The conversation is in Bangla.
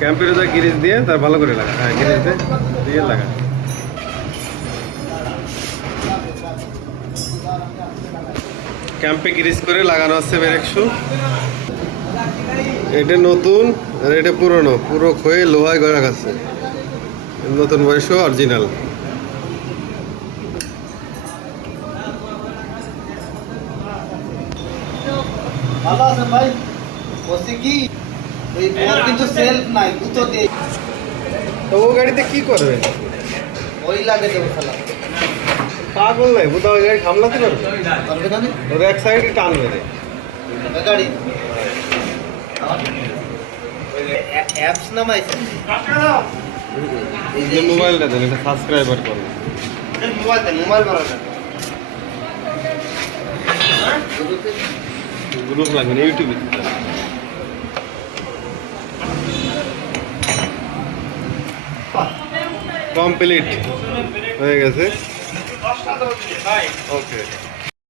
ক্যাম্পের যা গিরিজ দিয়ে তার ভালো করে লাগা, হ্যাঁ গিরিজ দিয়ে লাগা। ক্যাম্পে গিরিজ করে লাগানো আছে ব্রেক শু। এটা নতুন আর এটা পুরনো, পুরো ক্ষয়ে লোহায় গড়া আছে। নতুন বয়স অরিজিনাল। ভালো আছেন ভাই? বলছি কি ওই তোমার কিন্তু সেলফ নাই, গুতো দিয়ে তো ও গাড়িতে কি করবে? ওই লাগে দেবো খেলা পাগল নাই, বুধা ওই গাড়ি সামলাতে পারবে? পারবে না? ওর এক সাইডে টানবে রে ওই গাড়ি অ্যাপস নামাইছে। এই যে মোবাইলটা দেন, এটা সাবস্ক্রাইবার করবে। মোবাইল দেন, মোবাইল মারা দেন। গ্রুপ লাগবে না, ইউটিউবে দিতে হবে। কমপ্লিট হয়ে গেছে। ওকে।